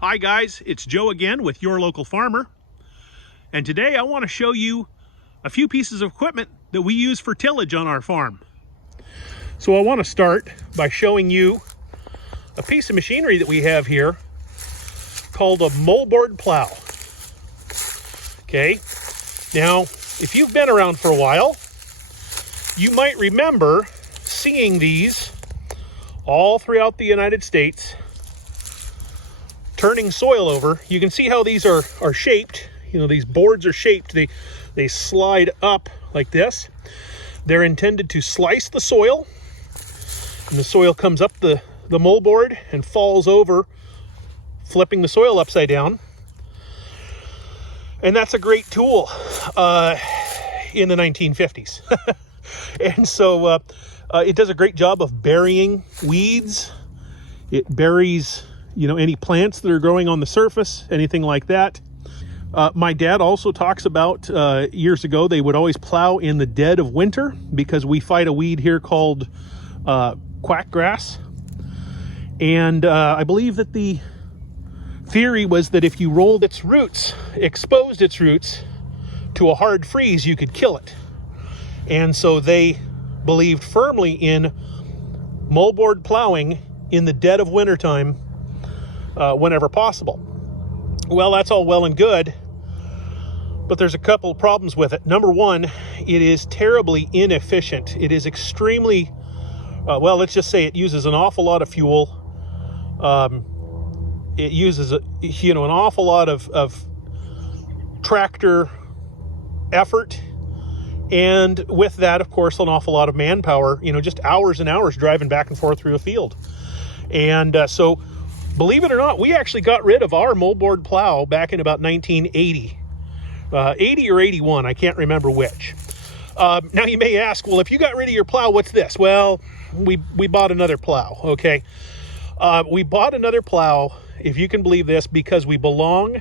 Hi guys, it's Joe again with Your Local Farmer, and today I want to show you a few pieces of equipment that we use for tillage on our farm. So I want to start by showing you a piece of machinery that we have here called a Moldboard Plow. Okay, now if you've been around for a while, you might remember seeing these all throughout the United States turning soil over. You can see how these are shaped. You know, these boards are shaped. They slide up like this. They're intended to slice the soil, and the soil comes up the moldboard and falls over, flipping the soil upside down. And that's a great tool in the 1950s. And so it does a great job of burying weeds. It buries, you know, any plants that are growing on the surface, anything like that. My dad also talks about years ago, they would always plow in the dead of winter because we fight a weed here called quackgrass. And I believe that the theory was that if you rolled its roots, exposed its roots to a hard freeze, you could kill it. And so they believed firmly in moldboard plowing in the dead of wintertime whenever possible. Well, that's all well and good, but there's a couple of problems with it. Number one, it is terribly inefficient. It is extremely, well, let's just say it uses an awful lot of fuel. It uses, an awful lot of tractor effort. And with that, of course, an awful lot of manpower, just hours and hours driving back and forth through a field. And so, believe it or not, we actually got rid of our moldboard plow back in about 1980. 80 or 81, I can't remember which. Now you may ask, well, if you got rid of your plow, what's this? Well, we bought another plow, okay? We bought another plow, if you can believe this, because we belong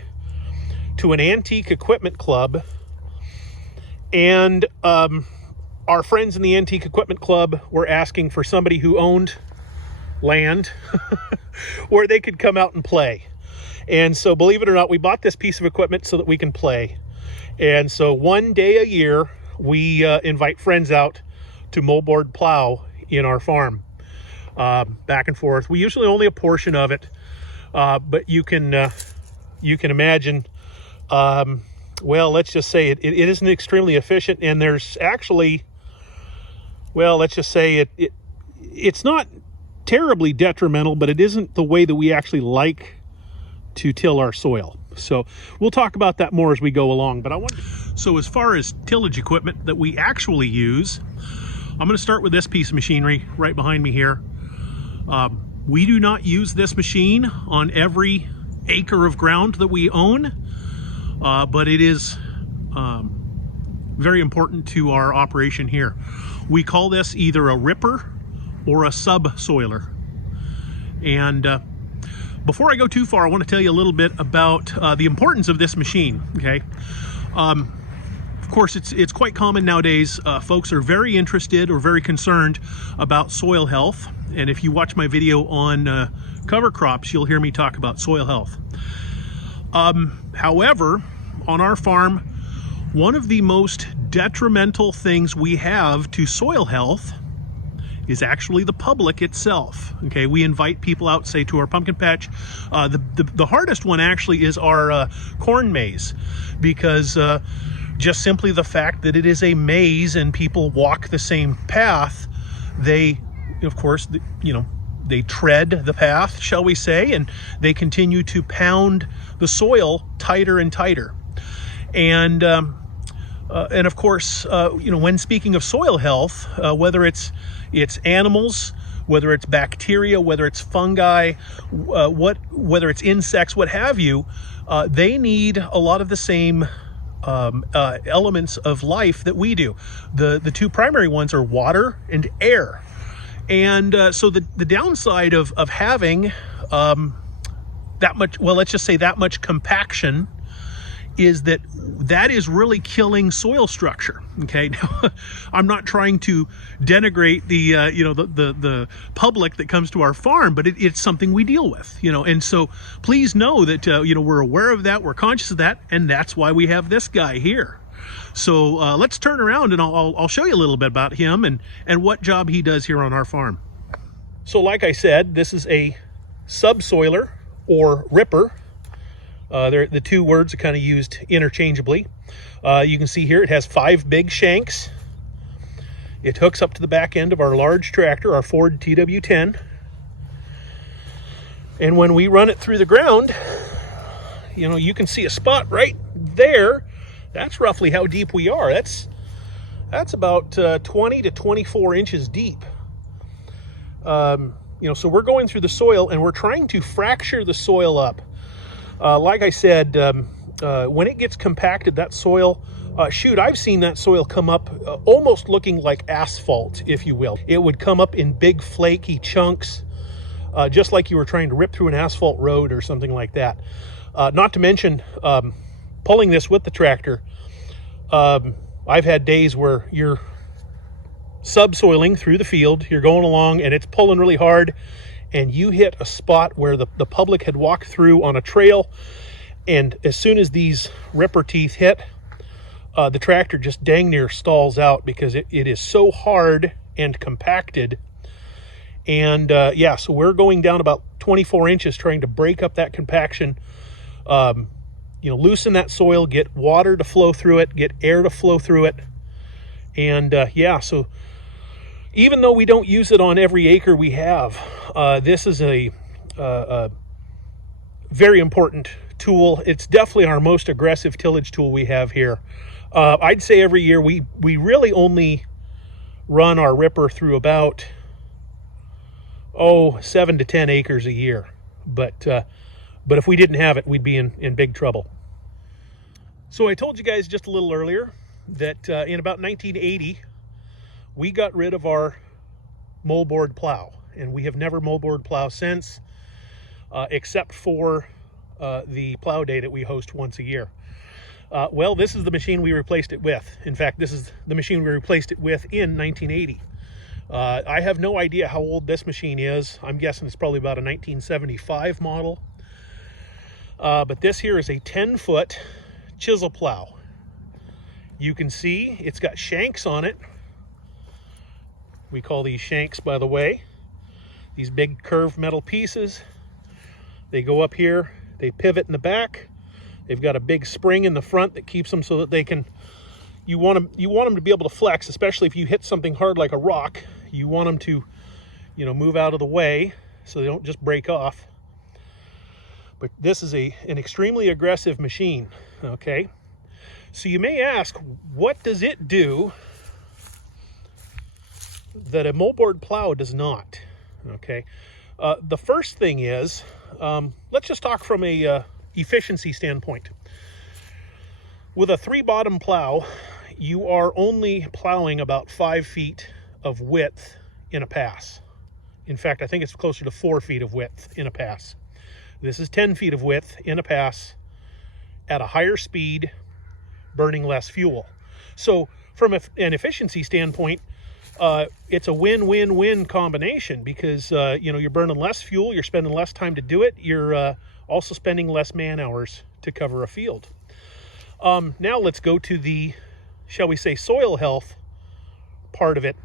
to an antique equipment club. And our friends in the antique equipment club were asking for somebody who owned land where they could come out and play. And so, believe it or not, we bought this piece of equipment so that we can play. And so one day a year, we invite friends out to moldboard plow in our farm, back and forth. We usually only a portion of it, but you can imagine, well, let's just say it isn't extremely efficient, and there's actually, well, let's just say it's not terribly detrimental, but it isn't the way that we actually like to till our soil. So we'll talk about that more as we go along. But so as far as tillage equipment that we actually use, I'm going to start with this piece of machinery right behind me here. We do not use this machine on every acre of ground that we own, but it is very important to our operation here. We call this either a ripper or a subsoiler. And before I go too far, I want to tell you a little bit about the importance of this machine, okay? Of course, it's quite common nowadays. Folks are very interested or very concerned about soil health. And if you watch my video on cover crops, you'll hear me talk about soil health. However, on our farm, one of the most detrimental things we have to soil health is actually the public itself. Okay, we invite people out, say, to our pumpkin patch. The hardest one actually is our corn maze, because just simply the fact that it is a maze and people walk the same path, they, of course, they tread the path, shall we say, and they continue to pound the soil tighter and tighter. And of course, when speaking of soil health, whether it's animals, whether it's bacteria, whether it's fungi, whether it's insects, what have you, they need a lot of the same elements of life that we do. The two primary ones are water and air. And so the downside of having that much, well, let's just say that much compaction is that is really killing soil structure. Okay, now I'm not trying to denigrate the the public that comes to our farm, but it's something we deal with, and so please know that we're aware of that, we're conscious of that, and that's why we have this guy here. So let's turn around and I'll show you a little bit about him and what job he does here on our farm. So like I said, this is a subsoiler or ripper. The two words are kind of used interchangeably. You can see here it has 5 big shanks. It hooks up to the back end of our large tractor, our Ford TW10. And when we run it through the ground, you can see a spot right there. That's roughly how deep we are. That's about 20 to 24 inches deep. So we're going through the soil and we're trying to fracture the soil up. Like I said, when it gets compacted, that soil, I've seen that soil come up almost looking like asphalt, if you will. It would come up in big flaky chunks, just like you were trying to rip through an asphalt road or something like that. Not to mention, pulling this with the tractor, I've had days where you're subsoiling through the field, you're going along and it's pulling really hard, and you hit a spot where the public had walked through on a trail, and as soon as these ripper teeth hit, the tractor just dang near stalls out because it is so hard and compacted. And so we're going down about 24 inches trying to break up that compaction, loosen that soil, get water to flow through it, get air to flow through it. And so even though we don't use it on every acre we have, this is a very important tool. It's definitely our most aggressive tillage tool we have here. I'd say every year we really only run our ripper through about 7 to 10 acres a year. But if we didn't have it, we'd be in big trouble. So I told you guys just a little earlier that in about 1980, we got rid of our moldboard plow, and we have never moldboard plow since, except for the plow day that we host once a year. Well, this is the machine we replaced it with. In fact, this is the machine we replaced it with in 1980. I have no idea how old this machine is. I'm guessing it's probably about a 1975 model. But this here is a 10-foot chisel plow. You can see it's got shanks on it. We call these shanks, by the way. These big curved metal pieces. They go up here, they pivot in the back. They've got a big spring in the front that keeps them so that they can, you want them to be able to flex, especially if you hit something hard like a rock. You want them to, move out of the way so they don't just break off. But this is an extremely aggressive machine, okay? So you may ask, what does it do that a moldboard plow does not? Okay, the first thing is, let's just talk from a efficiency standpoint. With a 3-bottom plow, you are only plowing about 5 feet of width in a pass. In fact, I think it's closer to 4 feet of width in a pass. This is 10 feet of width in a pass at a higher speed, burning less fuel. So from an efficiency standpoint, it's a win-win-win combination because, you're burning less fuel, you're spending less time to do it, you're also spending less man hours to cover a field. Now let's go to the, shall we say, soil health part of it.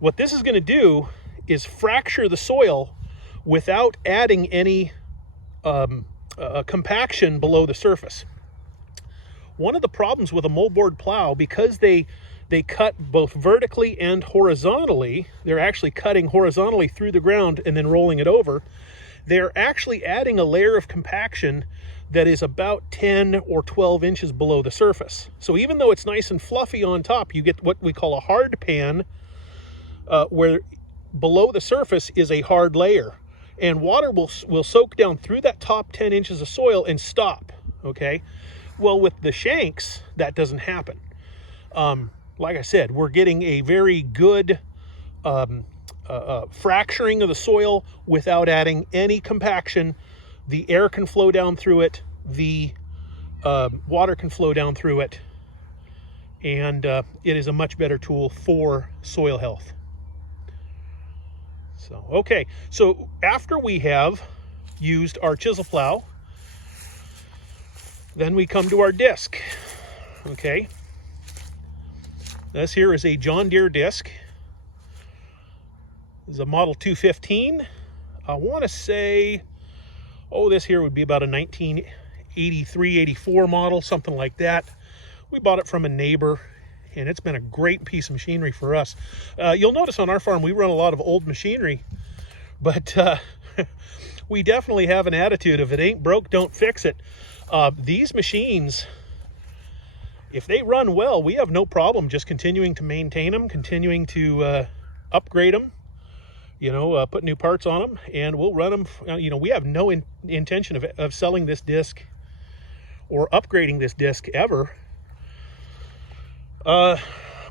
What this is going to do is fracture the soil without adding any compaction below the surface. One of the problems with a moldboard plow, because they cut both vertically and horizontally, they're actually cutting horizontally through the ground and then rolling it over, they're actually adding a layer of compaction that is about 10 or 12 inches below the surface. So even though it's nice and fluffy on top, you get what we call a hard pan, where below the surface is a hard layer. And water will soak down through that top 10 inches of soil and stop, okay? Well, with the shanks, that doesn't happen. Like I said, we're getting a very good fracturing of the soil without adding any compaction. The air can flow down through it. The water can flow down through it, and it is a much better tool for soil health. So, okay, so after we have used our chisel plow, then we come to our disc. Okay, this here is a John Deere disc. This is a model 215. I want to say, oh, this here would be about a 1983, 84 model, something like that. We bought it from a neighbor, and it's been a great piece of machinery for us. You'll notice on our farm we run a lot of old machinery, but we definitely have an attitude, if it ain't broke, don't fix it. These machines, if they run well, we have no problem just continuing to maintain them, continuing to upgrade them, you know, put new parts on them, and we'll run them. You know, we have no intention of selling this disc or upgrading this disc ever,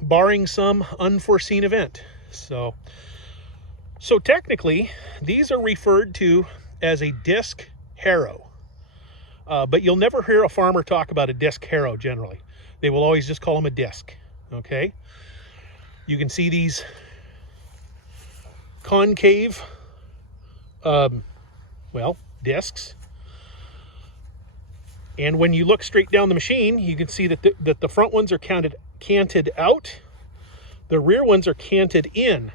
barring some unforeseen event. So technically, these are referred to as a disc harrow. But you'll never hear a farmer talk about a disc harrow generally. They will always just call them a disc, okay? You can see these concave, discs. And when you look straight down the machine, you can see that the front ones are canted out. The rear ones are canted in.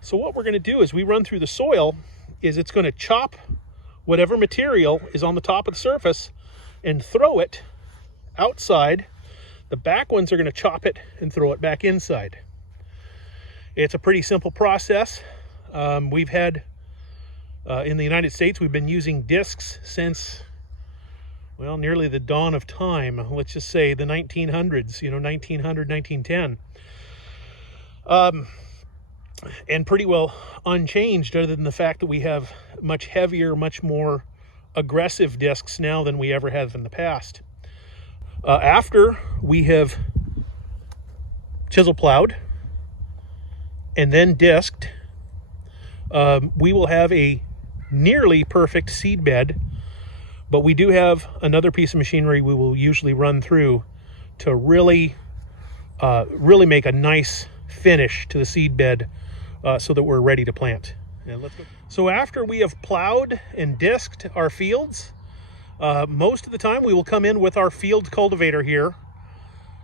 So what we're going to do is we run through the soil, is it's going to chop whatever material is on the top of the surface and throw it outside. The back ones are going to chop it and throw it back inside. It's a pretty simple process. We've had, in the United States, we've been using discs since, well, nearly the dawn of time. Let's just say the 1900s, you know, 1900, 1910. And pretty well unchanged, other than the fact that we have much heavier, much more aggressive discs now than we ever have in the past. After we have chisel plowed and then disked, we will have a nearly perfect seed bed, but we do have another piece of machinery we will usually run through to really make a nice finish to the seed bed, so that we're ready to plant. And let's go. So after we have plowed and disked our fields, most of the time we will come in with our field cultivator here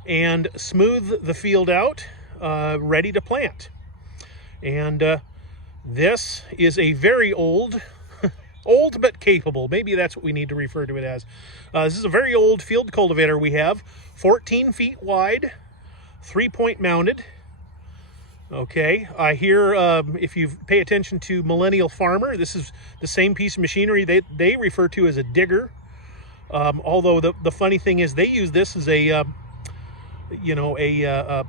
and smooth the field out, ready to plant. And this is a very old but capable, maybe that's what we need to refer to it as. This is a very old field cultivator we have, 14 feet wide, 3-point mounted. Okay, I hear, if you pay attention to Millennial Farmer, this is the same piece of machinery they refer to as a digger. Although the funny thing is they use this as a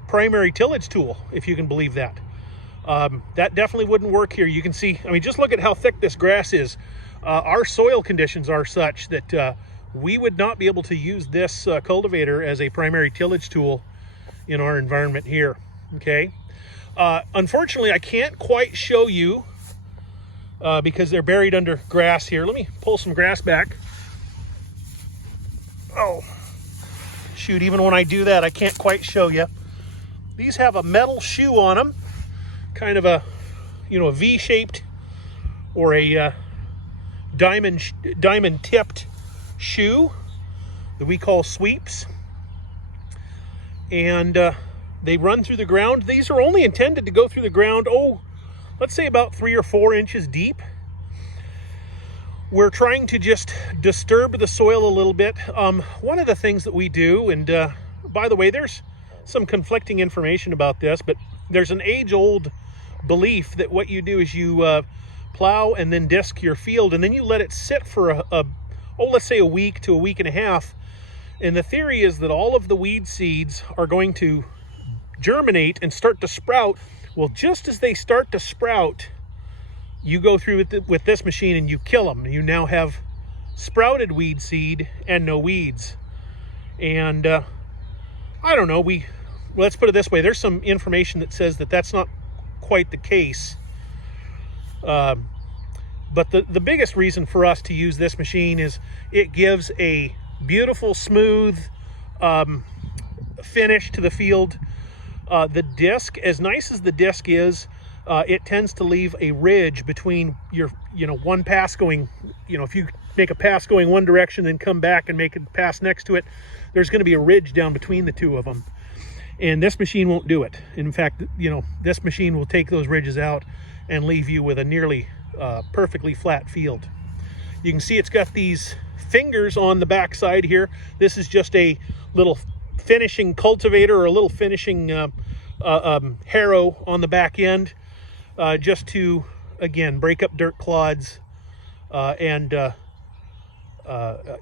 primary tillage tool, if you can believe that. That definitely wouldn't work here. You can see, I mean, just look at how thick this grass is. Our soil conditions are such that we would not be able to use this cultivator as a primary tillage tool in our environment here, okay? Unfortunately, I can't quite show you because they're buried under grass here. Let me pull some grass back. Oh, shoot, even when I do that, I can't quite show you. These have a metal shoe on them, kind of a, a V-shaped or a diamond-tipped shoe that we call sweeps. And they run through the ground. These are only intended to go through the ground, let's say about 3 or 4 inches deep. We're trying to just disturb the soil a little bit. One of the things that we do, and by the way, there's some conflicting information about this, but there's an age-old belief that what you do is you plow and then disc your field, and then you let it sit for let's say a week to a week and a half. And the theory is that all of the weed seeds are going to germinate and start to sprout. Well, just as they start to sprout, you go through with this machine and you kill them. You now have sprouted weed seed and no weeds. And I don't know, let's put it this way. There's some information that says that that's not quite the case. But the biggest reason for us to use this machine is it gives a Beautiful, smooth finish to the field. The disc, as nice as the disc is, it tends to leave a ridge between your, one pass going, if you make a pass going one direction, then come back and make a pass next to it, there's going to be a ridge down between the two of them. And this machine won't do it. In fact, this machine will take those ridges out and leave you with a nearly perfectly flat field. You can see it's got these fingers on the back side here. This is just a little finishing cultivator, or a little finishing harrow on the back end, just to, again, break up dirt clods and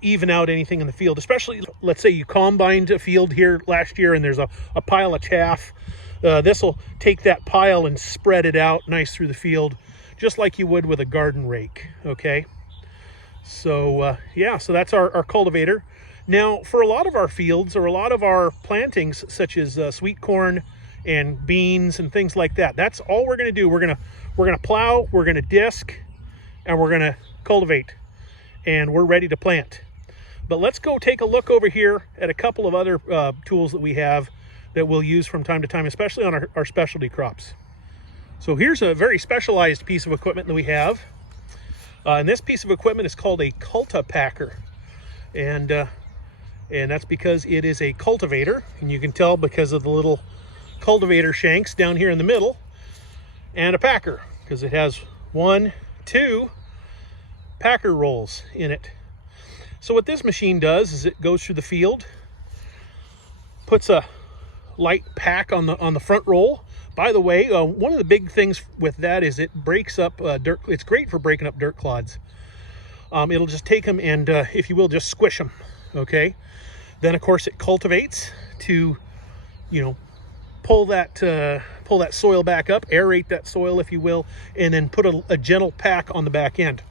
even out anything in the field. Especially, let's say you combined a field here last year and there's a pile of chaff. This will take that pile and spread it out nice through the field, just like you would with a garden rake. Okay, so yeah, so that's our cultivator. Now, for a lot of our fields, or a lot of our plantings, such as sweet corn and beans and things like that, that's all we're going to do. We're going to plow, we're going to disc, and we're going to cultivate, and we're ready to plant. But let's go take a look over here at a couple of other tools that we have that we'll use from time to time, especially on our specialty crops. So here's a very specialized piece of equipment that we have. And this piece of equipment is called a Kolta Packer. And that's because it is a cultivator, and you can tell because of the little cultivator shanks down here in the middle, and a packer, because it has 2 packer rolls in it. So what this machine does is it goes through the field, puts a light pack on the front roll. By the way, one of the big things with that is it breaks up dirt. It's great for breaking up dirt clods. It'll just take them and, if you will, just squish them. Okay. Then of course it cultivates to, pull that soil back up, aerate that soil, if you will, and then put a gentle pack on the back end.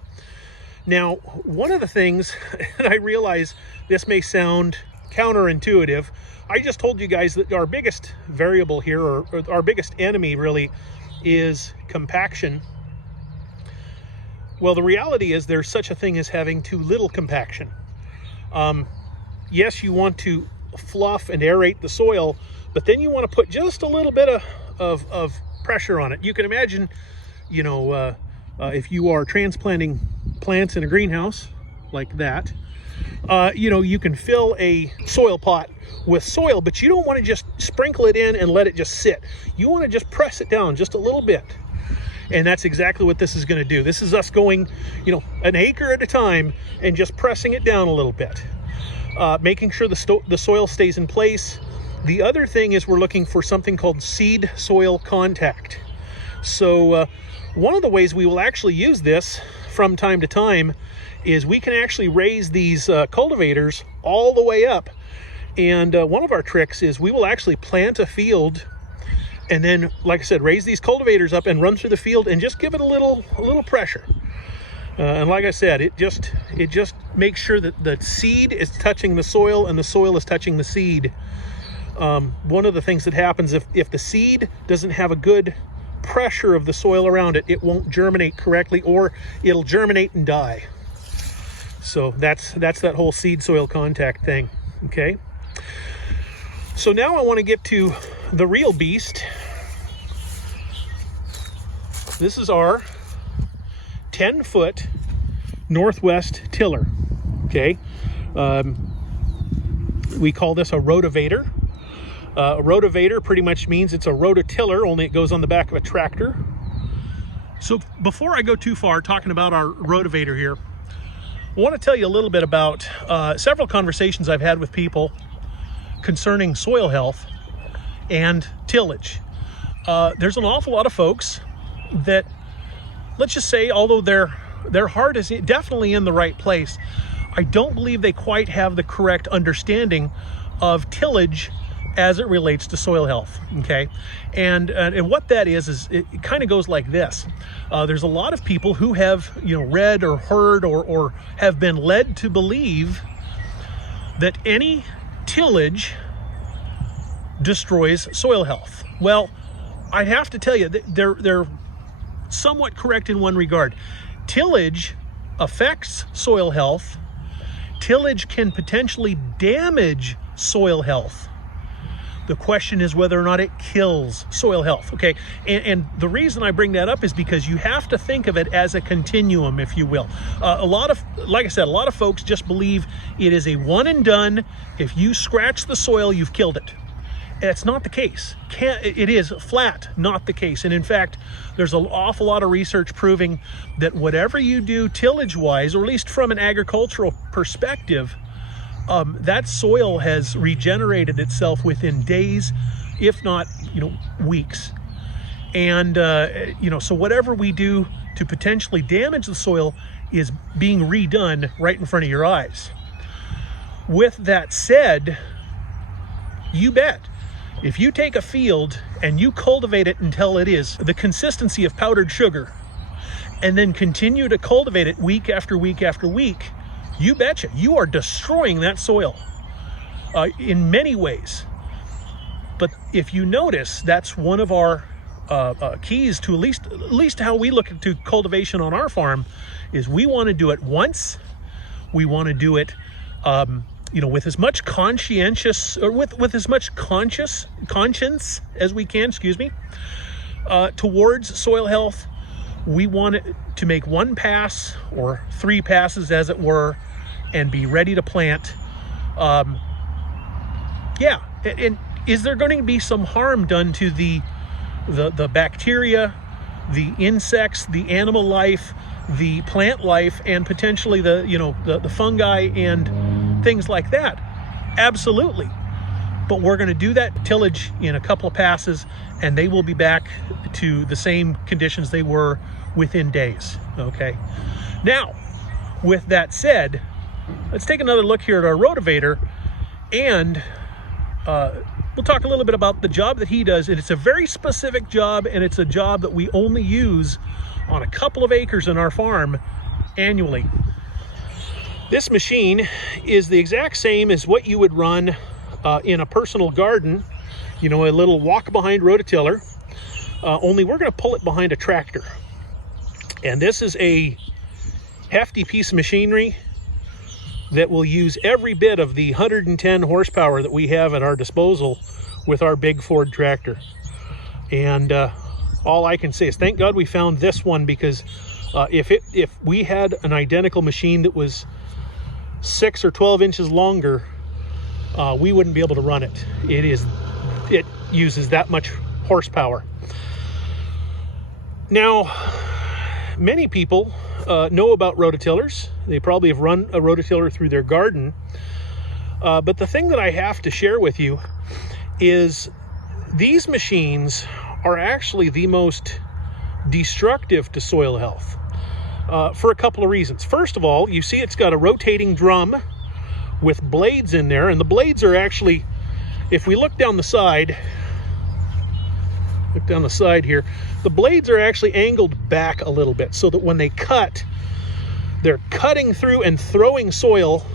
Now, one of the things, and I realize this may sound counterintuitive, I just told you guys that our biggest variable here, or our biggest enemy really, is compaction. Well, the reality is there's such a thing as having too little compaction. Yes, you want to fluff and aerate the soil, but then you want to put just a little bit of pressure on it. You can imagine, if you are transplanting plants in a greenhouse like that, you can fill a soil pot with soil, but you don't want to just sprinkle it in and let it just sit. You want to just press it down just a little bit. And that's exactly what this is going to do. This is us going, an acre at a time and just pressing it down a little bit, making sure the soil stays in place. The other thing is we're looking for something called seed soil contact. So one of the ways we will actually use this from time to time is we can actually raise these cultivators all the way up. And one of our tricks is we will actually plant a field and then, like I said, raise these cultivators up and run through the field and just give it a little pressure. And like I said, it just makes sure that the seed is touching the soil and the soil is touching the seed. One of the things that happens if the seed doesn't have a good pressure of the soil around it, it won't germinate correctly, or it'll germinate and die. So that's that whole seed soil contact thing. Okay. So now I want to get to the real beast. This is our 10-foot Northwest tiller. Okay. We call this a Rotavator. A Rotavator pretty much means it's a rototiller, only it goes on the back of a tractor. So before I go too far talking about our Rotavator here, I want to tell you a little bit about several conversations I've had with people concerning soil health and tillage. There's an awful lot of folks that, let's just say, although their heart is definitely in the right place, I don't believe they quite have the correct understanding of tillage as it relates to soil health. Okay, and what that is it kind of goes like this. There's a lot of people who have read or heard or have been led to believe that any tillage destroys soil health. Well, I'd have to tell you that they're somewhat correct in one regard. Tillage affects soil health Tillage can potentially damage soil health. The question is whether or not it kills soil health, okay? And the reason I bring that up is because you have to think of it as a continuum, if you will. Like I said, a lot of folks just believe it is a one and done. If you scratch the soil, you've killed it. That's not the case. It is flat not the case. And in fact, there's an awful lot of research proving that whatever you do tillage-wise, or at least from an agricultural perspective, that soil has regenerated itself within days, if not, weeks. And, so whatever we do to potentially damage the soil is being redone right in front of your eyes. With that said, you bet, if you take a field and you cultivate it until it is the consistency of powdered sugar, and then continue to cultivate it week after week after week, you betcha, you are destroying that soil in many ways. But if you notice, that's one of our keys to at least how we look to cultivation on our farm, is we want to do it once. We want to do it, with as much conscience as we can, towards soil health. We want it to make one pass or 3 passes, as it were, and be ready to plant. And is there going to be some harm done to the bacteria, the insects, the animal life, the plant life, and potentially the fungi and things like that? Absolutely. But we're going to do that tillage in a couple of passes, and they will be back to the same conditions they were within days. Okay. Now, with that said, let's take another look here at our Rotavator, and we'll talk a little bit about the job that he does. And it's a very specific job, and it's a job that we only use on a couple of acres in our farm annually. This machine is the exact same as what you would run in a personal garden, a little walk-behind rototiller, only we're going to pull it behind a tractor. And this is a hefty piece of machinery that will use every bit of the 110 horsepower that we have at our disposal with our big Ford tractor. And all I can say is thank God we found this one, because if we had an identical machine that was 6 or 12 inches longer, we wouldn't be able to run it. It uses that much horsepower. Now, many people know about rototillers. They probably have run a rototiller through their garden. But the thing that I have to share with you is these machines are actually the most destructive to soil health for a couple of reasons. First of all, you see it's got a rotating drum with blades in there, and the blades are actually, if we look down the side here, the blades are actually angled back a little bit so that when they cut, they're cutting through and throwing soil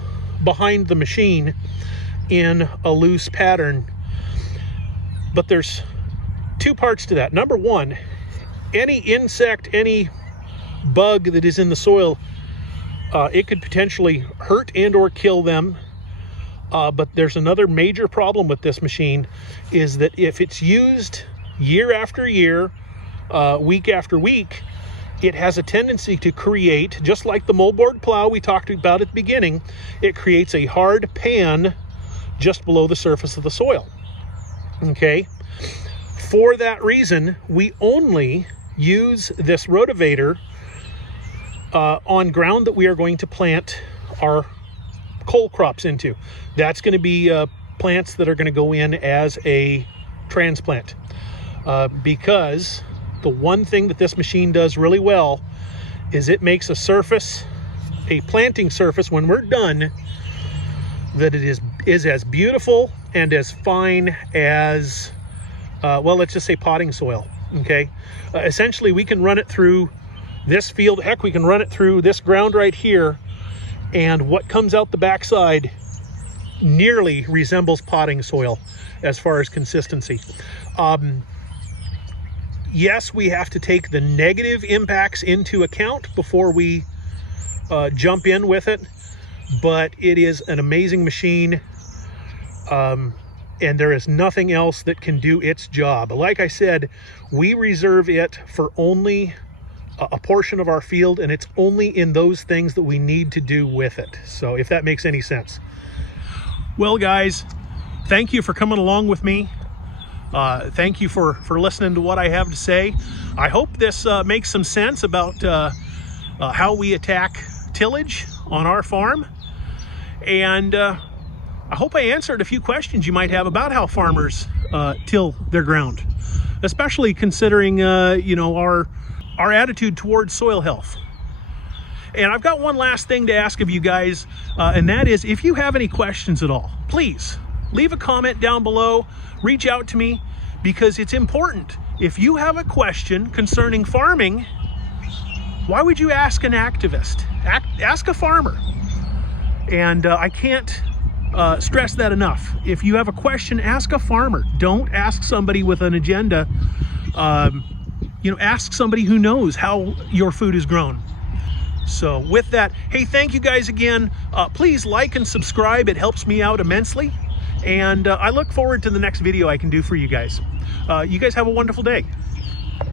behind the machine in a loose pattern. But there's 2 parts to that. Number one, any insect, any bug that is in the soil, it could potentially hurt and or kill them. But there's another major problem with this machine, is that if it's used year after year, week after week, it has a tendency to create, just like the Moldboard Plow we talked about at the beginning, it creates a hard pan just below the surface of the soil. Okay? For that reason, we only use this Rotavator on ground that we are going to plant our coal crops into. That's going to be plants that are going to go in as a transplant. Because the one thing that this machine does really well is it makes a surface, a planting surface, when we're done, that it is as beautiful and as fine as, well, let's just say potting soil. Okay? Essentially, we can run it through this field. Heck, we can run it through this ground right here, and what comes out the backside nearly resembles potting soil as far as consistency. Yes, we have to take the negative impacts into account before we jump in with it. but it is an amazing machine. And there is nothing else that can do its job. Like I said, we reserve it for only a portion of our field, and it's only in those things that we need to do with it. So if that makes any sense. Well, guys, thank you for coming along with me. Thank you for listening to what I have to say. I hope this makes some sense about how we attack tillage on our farm. And I hope I answered a few questions you might have about how farmers till their ground, especially considering you know, our attitude towards soil health. And I've got one last thing to ask of you guys, and that is, if you have any questions at all, please leave a comment down below, reach out to me, because it's important. If you have a question concerning farming, why would you ask an activist? Ask a farmer. And I can't stress that enough. If you have a question, ask a farmer. Don't ask somebody with an agenda. You know, ask somebody who knows how your food is grown. So with that, hey, thank you guys again. Please like and subscribe. It helps me out immensely. And I look forward to the next video I can do for you guys. You guys have a wonderful day.